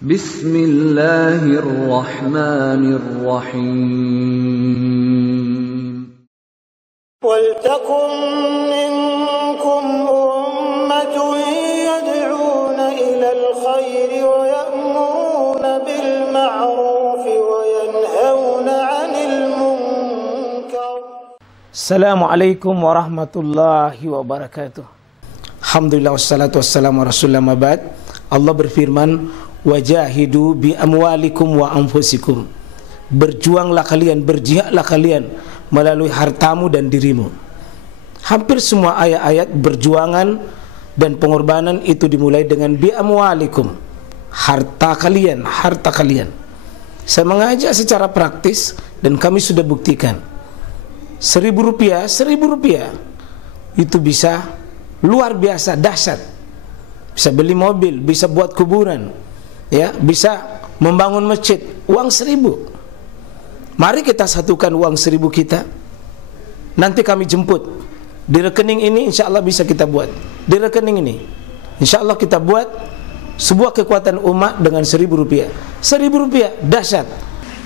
Bismillahirrahmanirrahim. Waltakum minkum ummatun yad'una ilal khairi wa ya'muruna bil ma'ruf wa yanhauna 'anil munkar. Assalamualaikum warahmatullahi wabarakatuh. Alhamdulillah wassalatu wassalamu ala rasulillah mabad. Allah berfirman, wajahidu bi amwalikum wa anfusikum. Berjuanglah kalian, berjihadlah kalian melalui hartamu dan dirimu. Hampir semua ayat-ayat berjuangan dan pengorbanan itu dimulai dengan bi amwalikum, harta kalian, harta kalian. Saya mengajak secara praktis dan kami sudah buktikan. Rp1.000 itu bisa luar biasa dahsyat. Bisa beli mobil, bisa buat kuburan, ya, bisa membangun masjid. Uang 1.000. Mari kita satukan uang 1.000 kita. Nanti kami jemput di rekening ini, insya Allah bisa kita buat. Di rekening ini, insya Allah kita buat sebuah kekuatan umat dengan Rp1.000. Rp1.000 dahsyat.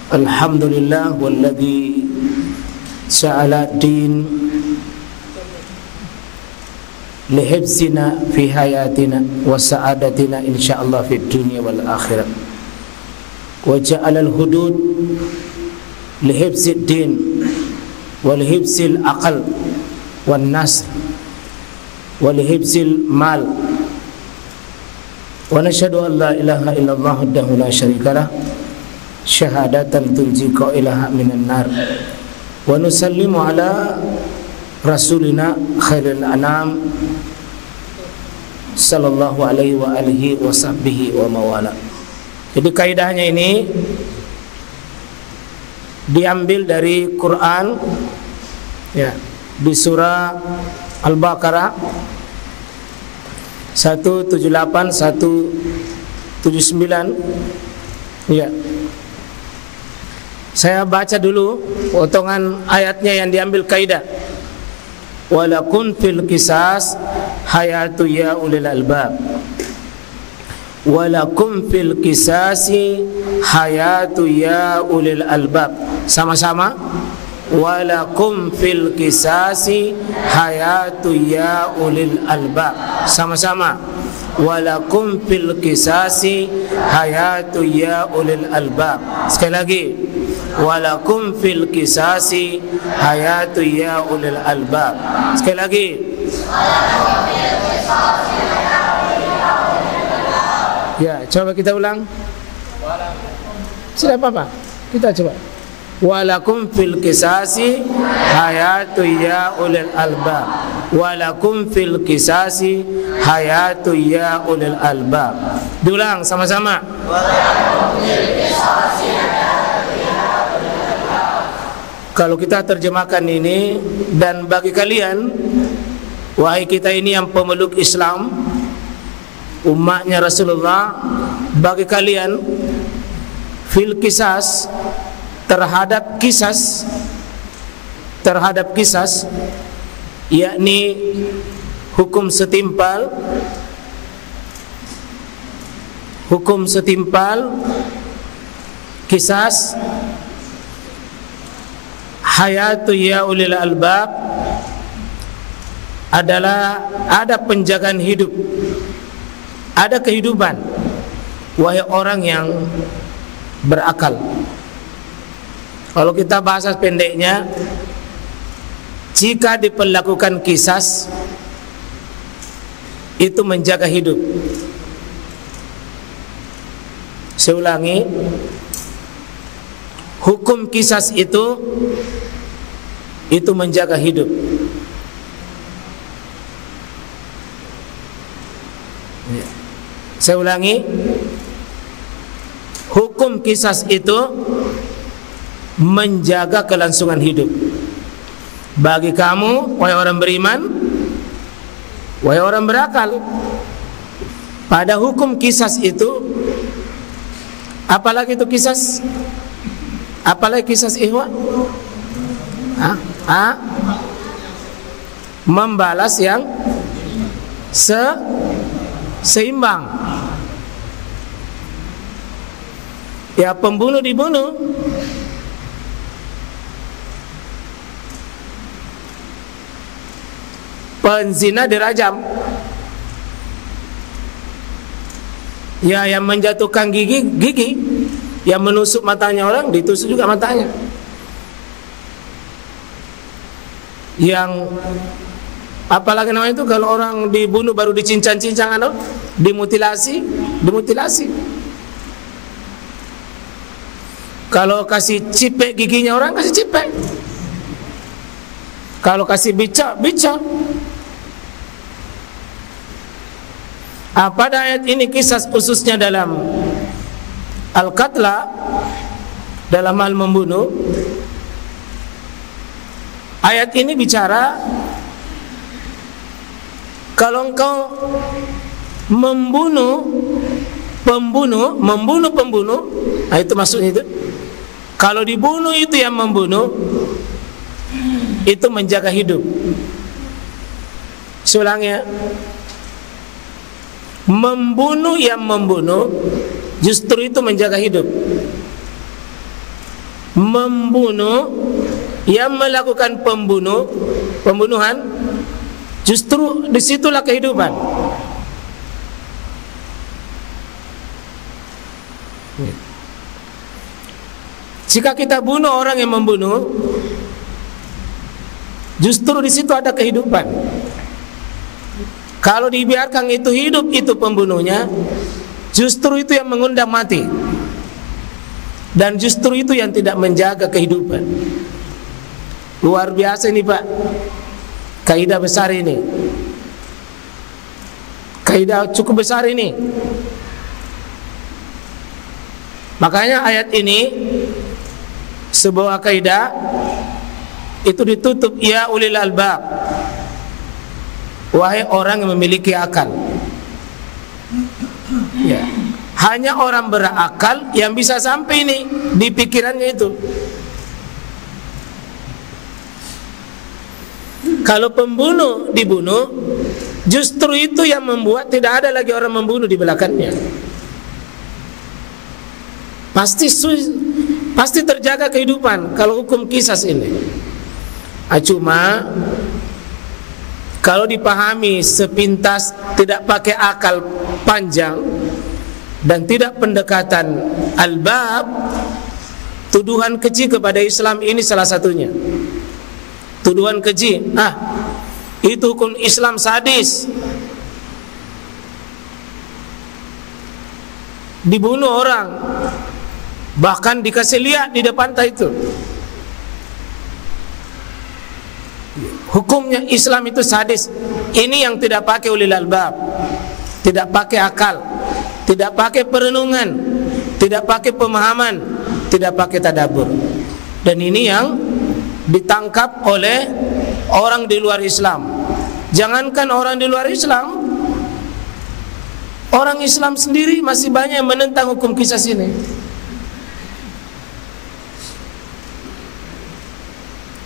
Alhamdulillah walladzi ja'ala din lihibzina fi hayatina wa sa'adatina insyaallah fid dunya wal akhirah wa ja'ala al hudud lihibzid din wa lihibzil aqal wan nasr wa lihibzil mal wa nashhadu an la ilaha illallah wahdahu la syarikalah syahadatan tunji qailaha minan nar wa nusallimu ala Rasulina khairul anam sallallahu alaihi wa alihi wa sahbihi wa mawala. Jadi kaidahnya ini diambil dari Quran, ya, di surah Al-Baqarah 178 179. Ya. Saya baca dulu potongan ayatnya yang diambil kaidah. Walakum fil qisas hayatu ya ulil albab. Walakum fil qisasi hayatu ya ulil albab. Sama-sama. Walakum fil qisasi hayatu ya ulil albab. Sama-sama. Walakum fil qisasi hayatu ya ulil albab. Sekali lagi. Walakum fil qisasi hayatu ya ulil albab. Sekali lagi. Ya, coba kita ulang. Tidak apa-apa. Kita coba. Walakum fil qisasi hayatu ya ulil albab. Walakum fil qisasi hayatu ya ulil albab. Diulang sama-sama. Walakum fil qisasi. Kalau kita terjemahkan ini, dan bagi kalian, wahai kita ini yang pemeluk Islam, umatnya Rasulullah, bagi kalian fil qisas, terhadap kisas, yakni hukum setimpal, kisas hayatu ya ulil albab adalah ada penjagaan hidup, ada kehidupan, wahai orang yang berakal. Kalau kita bahasa pendeknya, jika diperlakukan kisas itu menjaga hidup. Saya ulangi, hukum kisas itu menjaga hidup. Saya ulangi, hukum kisas itu menjaga kelangsungan hidup. Bagi kamu, wahai orang beriman, wahai orang berakal, pada hukum kisas itu, apalagi itu kisas? Apalagi kisas ihwa? Membalas yang seimbang. ya pembunuh dibunuh. Penzina dirajam. Ya, yang menjatuhkan gigi, yang menusuk matanya orang ditusuk juga matanya. Yang apalagi namanya itu kalau orang dibunuh baru dicincang-cincang, dimutilasi. Kalau kasih cipek giginya orang, kasih cipek. Kalau kasih bicak. Pada ayat ini kisah khususnya dalam Al-Qatla, dalam hal membunuh. Ayat ini bicara kalau engkau membunuh pembunuh, nah itu maksudnya itu. Kalau dibunuh itu yang membunuh, itu menjaga hidup. Seulangnya, membunuh yang membunuh justru itu menjaga hidup. Membunuh yang melakukan pembunuhan justru disitulah kehidupan. Jika kita bunuh orang yang membunuh, justru di situ ada kehidupan. Kalau dibiarkan itu hidup, itu pembunuhnya, justru itu yang mengundang mati. Dan justru itu yang tidak menjaga kehidupan. Luar biasa ini Pak, kaidah besar ini, kaidah cukup besar ini. Makanya ayat ini sebuah kaidah itu ditutup ya ulil albab, wahai orang yang memiliki akal. Ya, hanya orang berakal yang bisa sampai ini di pikirannya itu. Kalau pembunuh dibunuh, justru itu yang membuat tidak ada lagi orang membunuh di belakangnya. Pasti terjaga kehidupan kalau hukum qisas ini. Cuma kalau dipahami sepintas, tidak pakai akal panjang dan tidak pendekatan albab, tuduhan keji kepada Islam ini salah satunya. Tuduhan keji, itu hukum Islam sadis. Dibunuh orang, bahkan dikasih lihat di depan itu. Hukumnya Islam itu sadis. Ini yang tidak pakai ulil albab, tidak pakai akal, tidak pakai perenungan, tidak pakai pemahaman, tidak pakai tadabbur. Dan ini yang ditangkap oleh orang di luar Islam. Jangankan orang di luar Islam, orang Islam sendiri masih banyak yang menentang hukum qisas ini.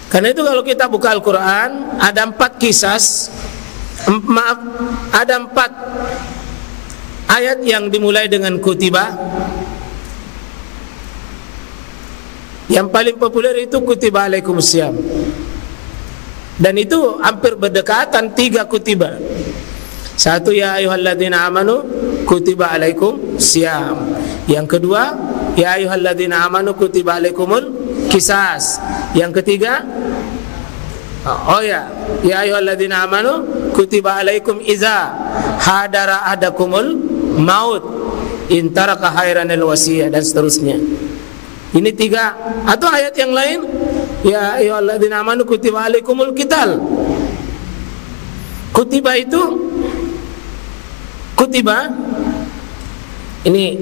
Karena itu kalau kita buka Al-Quran, ada 4 kisas, ada 4 ayat yang dimulai dengan kutiba. Yang paling populer itu kutiba alaikumusiyam. Dan itu hampir berdekatan 3 kutiba. Satu ya ayyuhalladzina amanu kutiba alaikumusiyam. Yang kedua ya ayyuhalladzina amanu kutiba alaikumul qisas. Yang ketiga ya ayyuhalladzina amanu kutiba alaikum iza hadara ahadakumul maut in taraka khairanil wasiyah, dan seterusnya. Ini 3. Atau ayat yang lain ya ayyuhalladzina amanu kutiba alaikumul qital. Kutiba itu ini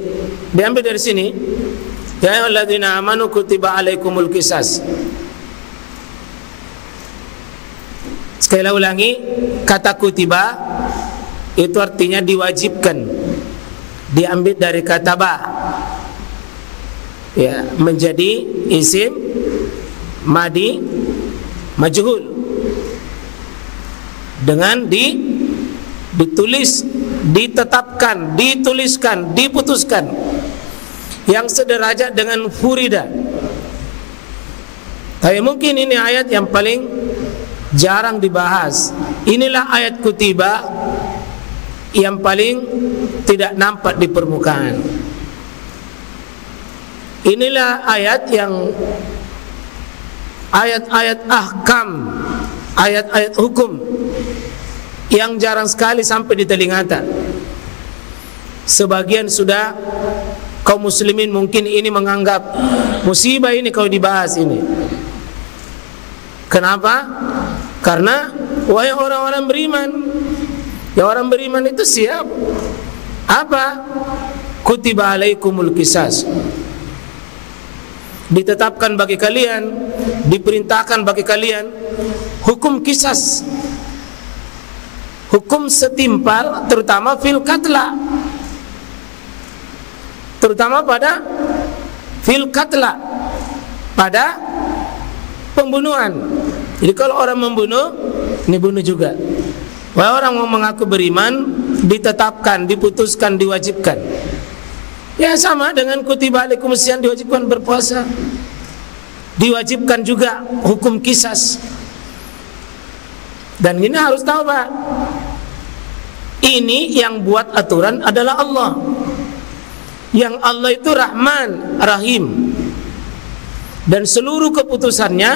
diambil dari sini. Ya ayyuhalladzina amanu kutiba alaikumul qisas. Sekali lagi ulangi, kata kutiba itu artinya diwajibkan. Diambil dari kata ba. Ya, menjadi isim madi majhul dengan ditulis, ditetapkan, dituliskan, diputuskan. yang sederajat dengan furida. Tapi mungkin ini ayat yang paling jarang dibahas. Inilah ayat kutiba yang paling tidak nampak di permukaan. Inilah ayat yang ayat-ayat ahkam, ayat-ayat hukum yang jarang sekali sampai di telinga. Sebagian sudah kaum muslimin mungkin ini menganggap musibah ini kalau dibahas ini. Kenapa? Karena wahai orang-orang beriman, ya orang beriman itu siap. Apa? Kutiba alaikumul qisas. Ditetapkan bagi kalian, diperintahkan bagi kalian hukum kisas, hukum setimpal, terutama fil qatla, terutama pada fil qatla, pada pembunuhan. Jadi kalau orang membunuh, ini bunuh juga. Wah, orang mau mengaku beriman, ditetapkan, diputuskan, diwajibkan. Ya sama dengan kutiba alaikumusiyam, diwajibkan berpuasa, diwajibkan juga hukum kisas. Dan ini harus tahu Pak, ini yang buat aturan adalah Allah. Yang Allah itu Rahman, Rahim. Dan seluruh keputusannya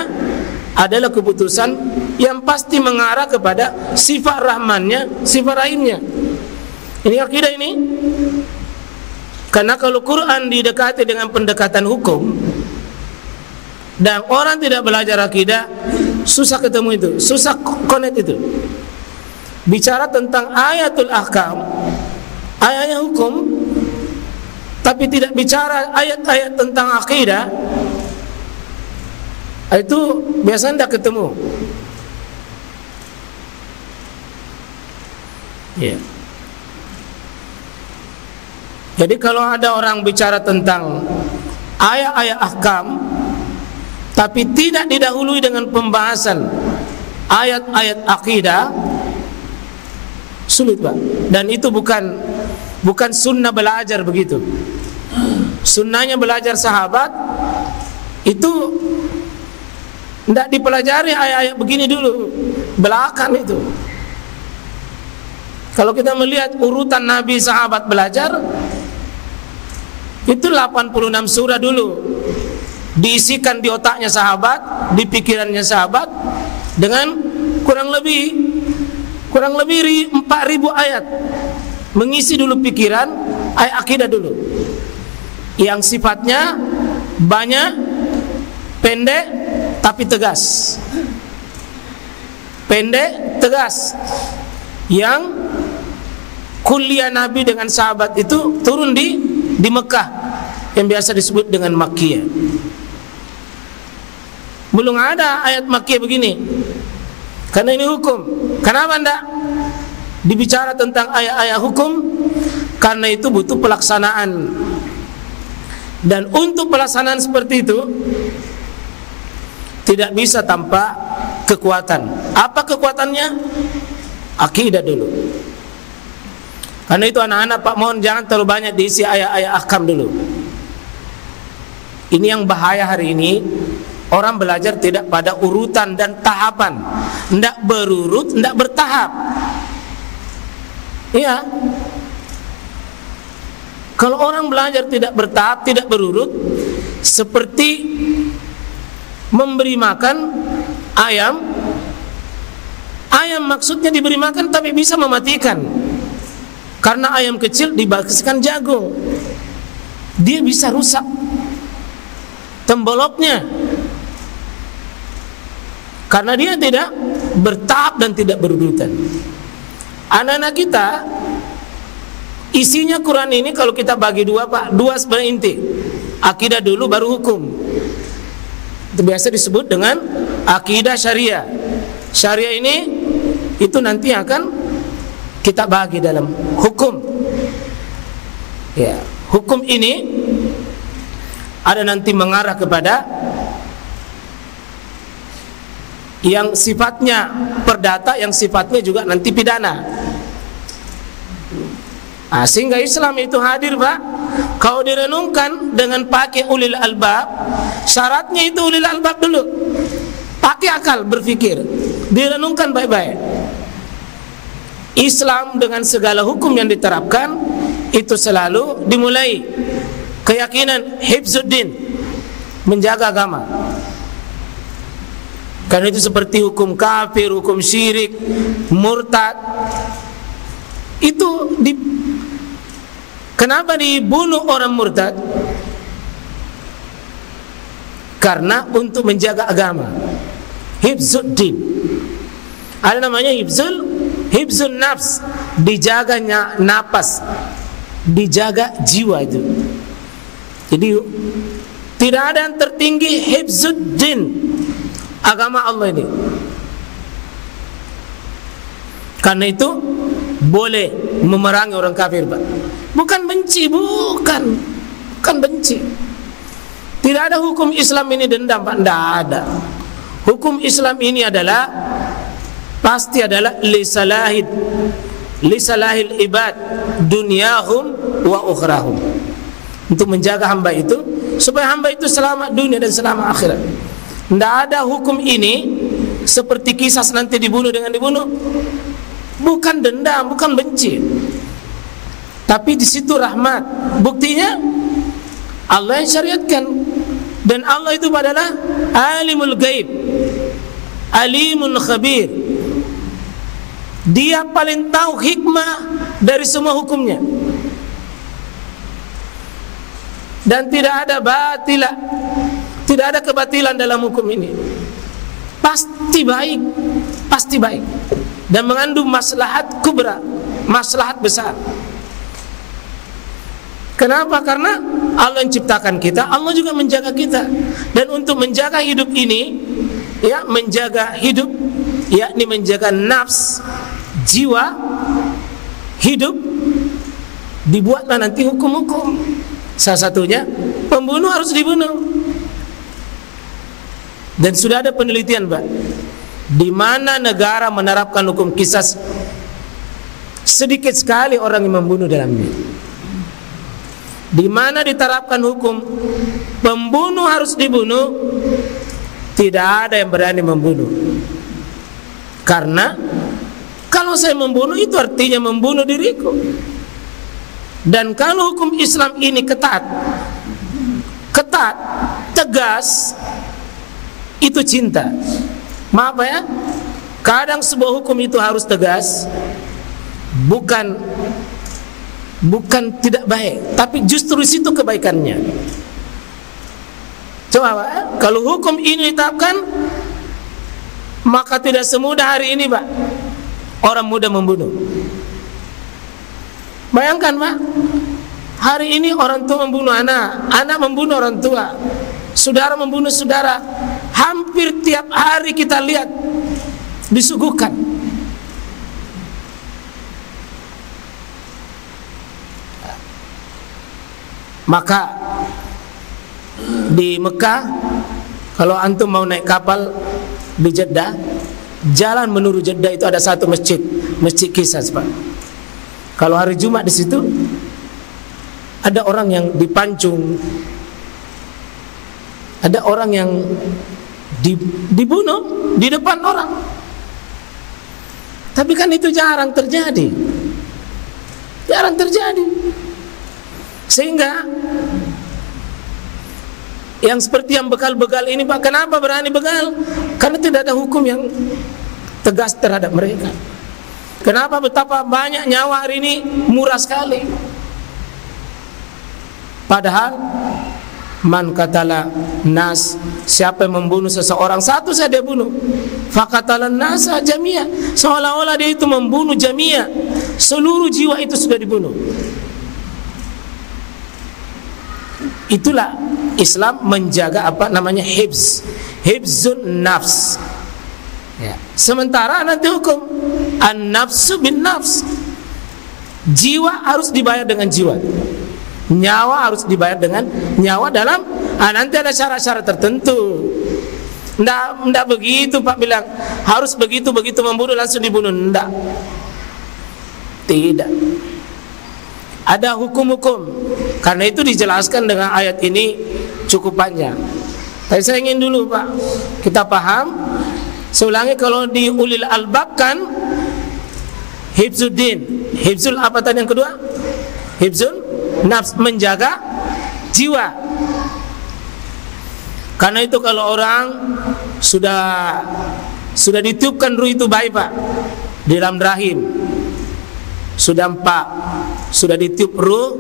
adalah keputusan yang pasti mengarah kepada sifat Rahmannya, sifat Rahimnya. Ini akidah ini. Karena kalau Quran didekati dengan pendekatan hukum dan orang tidak belajar akidah, susah ketemu itu, susah connect itu. Bicara tentang ayatul ahkam, ayatnya hukum, tapi tidak bicara ayat-ayat tentang akidah, itu biasanya tidak ketemu. Ya. Jadi kalau ada orang bicara tentang ayat-ayat ahkam tapi tidak didahului dengan pembahasan ayat-ayat akidah, sulit Pak. Dan itu bukan sunnah belajar begitu. Sunnahnya belajar sahabat itu tidak dipelajari ayat-ayat begini dulu, belakang itu. Kalau kita melihat urutan Nabi sahabat belajar, itu 86 surah dulu diisikan di otaknya sahabat, di pikirannya sahabat dengan kurang lebih 4.000 ayat, mengisi dulu pikiran ayat akidah dulu yang sifatnya banyak, pendek tapi tegas. Pendek, tegas. Yang kuliah Nabi dengan sahabat itu turun di Mekah, yang biasa disebut dengan Makkiyah. Belum ada ayat Makkiyah begini. Karena ini hukum. Kenapa enggak dibicara tentang ayat-ayat hukum? Karena itu butuh pelaksanaan. Dan untuk pelaksanaan seperti itu tidak bisa tanpa kekuatan. Apa kekuatannya? Akidah dulu. Karena itu anak-anak Pak mohon jangan terlalu banyak diisi ayat-ayat ahkam dulu. Ini yang bahaya hari ini. Orang belajar tidak pada urutan dan tahapan. Tidak berurut, tidak bertahap. Iya. Kalau orang belajar tidak bertahap, tidak berurut, seperti memberi makan ayam. Ayam maksudnya diberi makan tapi bisa mematikan. Karena ayam kecil dibakiskan jagung, dia bisa rusak temboloknya. Karena dia tidak bertahap dan tidak berurutan. Anak-anak kita isinya Quran ini kalau kita bagi dua Pak, dua sebenarnya inti. Akidah dulu baru hukum. Itu biasa disebut dengan akidah syariah. Syariah ini itu nanti akan kita bagi dalam hukum. Ya, hukum ini ada nanti mengarah kepada yang sifatnya perdata, yang sifatnya juga nanti pidana. Sehingga Islam itu hadir Pak kalau direnungkan dengan pakai ulil albab, syaratnya itu ulil albab dulu. Pakai akal berpikir, direnungkan baik-baik. Islam dengan segala hukum yang diterapkan itu selalu dimulai keyakinan hifzuddin, menjaga agama. Karena itu seperti hukum kafir, hukum syirik, murtad. Kenapa dibunuh orang murtad? Karena untuk menjaga agama. Hifzuddin. Ada namanya hifzun nafs, dijaganya napas, dijaga jiwa itu. Jadi tidak ada yang tertinggi hifzuddin, agama Allah ini. Karena itu boleh memerangi orang kafir, Pak. Bukan benci, bukan benci. Tidak ada hukum Islam ini dendam, Pak. Tidak ada. Hukum Islam ini pasti adalah lisalahil ibad dunyahum wa ukhrahum. Untuk menjaga hamba itu supaya hamba itu selamat dunia dan selamat akhirat. Tidak ada hukum ini seperti kisah nanti dibunuh dengan dibunuh. Bukan dendam, bukan benci. Tapi di situ rahmat. Buktinya Allah yang syariatkan. Dan Allah itu adalah alimul gaib, alimun khabir. Dia paling tahu hikmah dari semua hukumnya. Dan tidak ada batilah, tidak ada kebatilan dalam hukum ini. Pasti baik, pasti baik. Dan mengandung maslahat kubra, maslahat besar. Kenapa? Karena Allah yang ciptakan kita, Allah juga menjaga kita. Dan untuk menjaga hidup ini, ya, menjaga hidup, yakni menjaga nafs, jiwa, hidup, dibuatlah nanti hukum-hukum. Salah satunya pembunuh harus dibunuh. Dan sudah ada penelitian, Pak, di mana negara menerapkan hukum qisas, sedikit sekali orang yang membunuh dalamnya. Di mana diterapkan hukum pembunuh harus dibunuh, tidak ada yang berani membunuh. Karena kalau saya membunuh itu artinya membunuh diriku. Dan kalau hukum Islam ini ketat, tegas, itu cinta. Maaf ya, kadang sebuah hukum itu harus tegas, bukan tidak baik, tapi justru situ kebaikannya. Coba Pak, kalau hukum ini ditetapkan, maka tidak semudah hari ini, Pak, orang muda membunuh. Bayangkan, Pak, hari ini orang tua membunuh anak, anak membunuh orang tua, saudara membunuh saudara. Hampir tiap hari kita lihat disuguhkan. Maka di Mekah, kalau antum mau naik kapal di Jeddah, jalan menuju Jeddah itu ada satu masjid Qisas, Pak. Kalau hari Jumat di situ ada orang yang dipancung, ada orang yang dibunuh di depan orang. Tapi kan itu jarang terjadi. Jarang terjadi. Sehingga yang seperti yang begal-begal ini, Pak, kenapa berani begal? Karena tidak ada hukum yang tegas terhadap mereka. Kenapa betapa banyak nyawa hari ini murah sekali? Padahal man qatala nas, siapa yang membunuh seseorang satu saja dia bunuh, faqatalan nasa jamia, seolah-olah dia itu membunuh jamia, seluruh jiwa itu sudah dibunuh. Itulah Islam menjaga apa namanya hifzun nafs. Ya. Sementara nanti hukum an-nafsu bin nafs, jiwa harus dibayar dengan jiwa, nyawa harus dibayar dengan nyawa dalam nanti ada syarat-syarat tertentu. Nggak begitu Pak bilang harus begitu membunuh langsung dibunuh. Tidak. Ada hukum-hukum. Karena itu dijelaskan dengan ayat ini cukup panjang. Tapi saya ingin dulu Pak, kita paham. Saya ulangi, kalau di ulil albab kan hifzuddin. Hifzul apa tadi yang kedua? Hifzul nafs, menjaga jiwa. Karena itu kalau orang sudah ditiupkan ruh itu baik Pak, di dalam rahim sudah ditiup ruh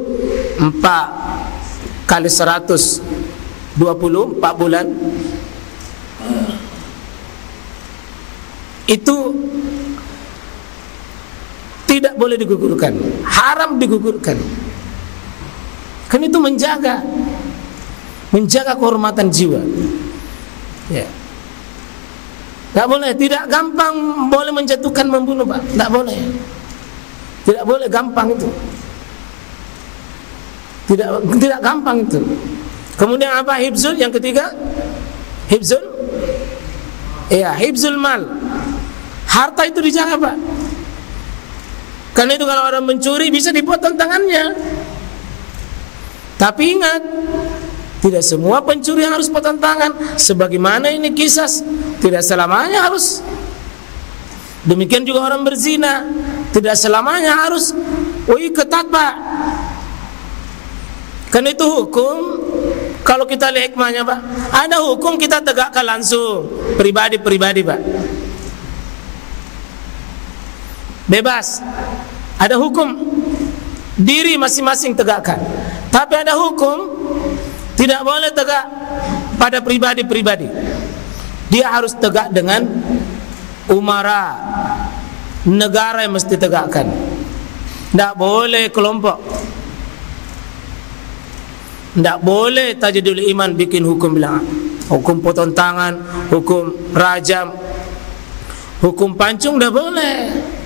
4 kali 120 4 bulan, itu tidak boleh digugurkan, haram digugurkan. Kan itu menjaga kehormatan jiwa. Ya. Tidak boleh, tidak gampang boleh menjatuhkan, membunuh Pak. Tidak boleh. Tidak boleh gampang itu. Tidak gampang itu. Kemudian apa? Hifzul yang ketiga? Hifzul? Ya, hifzul mal. Harta itu dijaga Pak. Karena itu kalau orang mencuri bisa dipotong tangannya. Tapi ingat, tidak semua pencuri yang harus potong tangan. Sebagaimana ini kisas, tidak selamanya harus. Demikian juga orang berzina, tidak selamanya harus. Ketat Pak. Karena itu hukum, kalau kita lihat hikmahnya Pak, ada hukum kita tegakkan langsung, pribadi-pribadi Pak. Bebas. Ada hukum, diri masing-masing tegakkan. Tapi ada hukum, tidak boleh tegak pada pribadi-pribadi. Dia harus tegak dengan umara, negara yang mesti tegakkan. Tidak boleh kelompok. Tidak boleh Tajdidul Iman bikin hukum bilang hukum potong tangan, hukum rajam, hukum pancung, tidak boleh.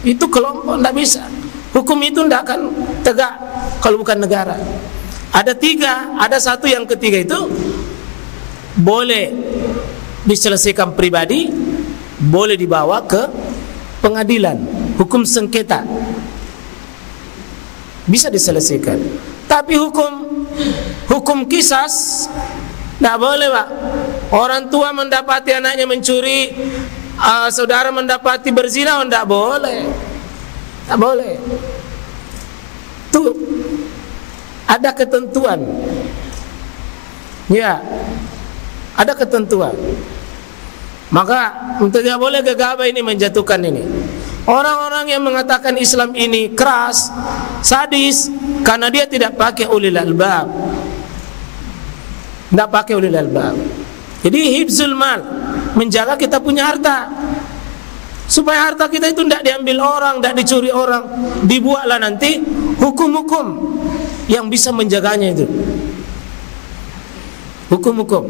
Itu kelompok, tidak bisa. Hukum itu tidak akan tegak kalau bukan negara. Ada 3, ada 1 yang ketiga itu boleh diselesaikan pribadi, boleh dibawa ke pengadilan, hukum sengketa bisa diselesaikan. Tapi hukum kisas tidak boleh Pak. Orang tua mendapati anaknya mencuri, saudara mendapati berzina, tidak boleh. Tidak boleh. Tuh ada ketentuan. Ya, ada ketentuan. Maka tidak boleh gegabah ini menjatuhkan ini. Orang-orang yang mengatakan Islam ini keras, sadis, karena dia tidak pakai ulil albab. Tidak pakai ulil albab. Jadi hifzul mal, menjaga kita punya harta, supaya harta kita itu tidak diambil orang, tidak dicuri orang. Dibuatlah nanti hukum-hukum yang bisa menjaganya itu. Hukum-hukum.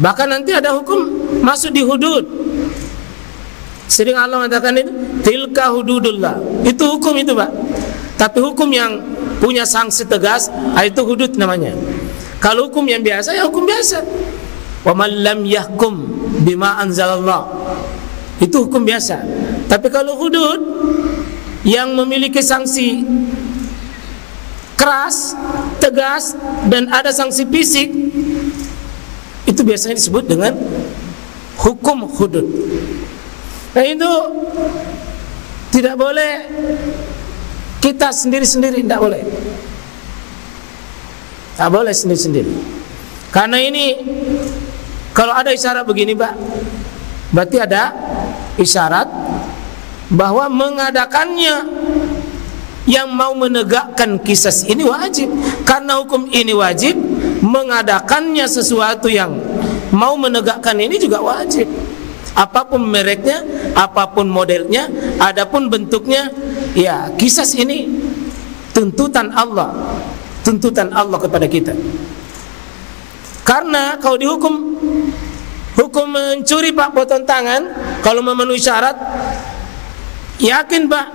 Bahkan nanti ada hukum masuk di hudud. Sering Allah mengatakan itu tilka hududullah. Itu hukum itu Pak. Tapi hukum yang punya sanksi tegas, itu hudud namanya. Kalau hukum yang biasa, ya hukum biasa. Wa man lam yahkum bima anzalallah, itu hukum biasa. Tapi kalau hudud yang memiliki sanksi keras, tegas, dan ada sanksi fisik, itu biasanya disebut dengan hukum hudud. Nah itu tidak boleh kita sendiri-sendiri, tidak boleh. Tidak boleh sendiri-sendiri. Karena ini kalau ada isyarat begini Pak, berarti ada isyarat bahwa mengadakannya yang mau menegakkan kisas ini wajib. Karena hukum ini wajib, mengadakannya sesuatu yang mau menegakkan ini juga wajib. Apapun mereknya, apapun modelnya, adapun bentuknya, ya kisas ini tuntutan Allah kepada kita. Karena kalau dihukum mencuri Pak, potong tangan, kalau memenuhi syarat, yakin Pak,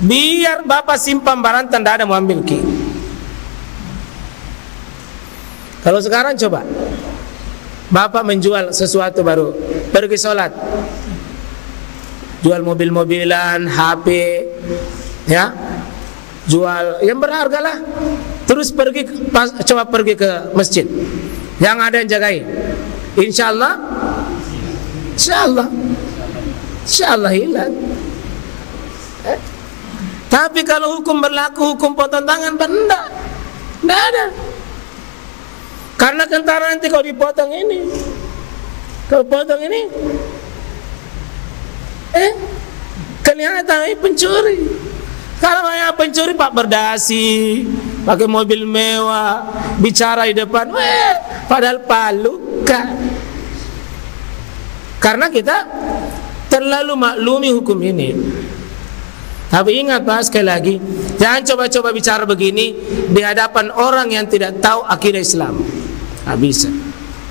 biar Bapak simpan barang tidak ada mau ambil ki. Kalau sekarang coba Bapak menjual sesuatu baru, pergi sholat, jual mobil-mobilan, HP, ya, jual yang berharga lah. Terus coba pergi ke masjid, yang ada yang jagain. Insya Allah hilang. Tapi kalau hukum berlaku, hukum potong tangan, enggak ada. Karena kentara nanti kalau dipotong ini, kelihatan pencuri. Kalau yang pencuri Pak berdasi, pakai mobil mewah, bicara di depan, padahal paluka. Karena kita terlalu maklumi hukum ini. Tapi ingat Pak, sekali lagi, jangan coba-coba bicara begini di hadapan orang yang tidak tahu akidah Islam. Nggak bisa.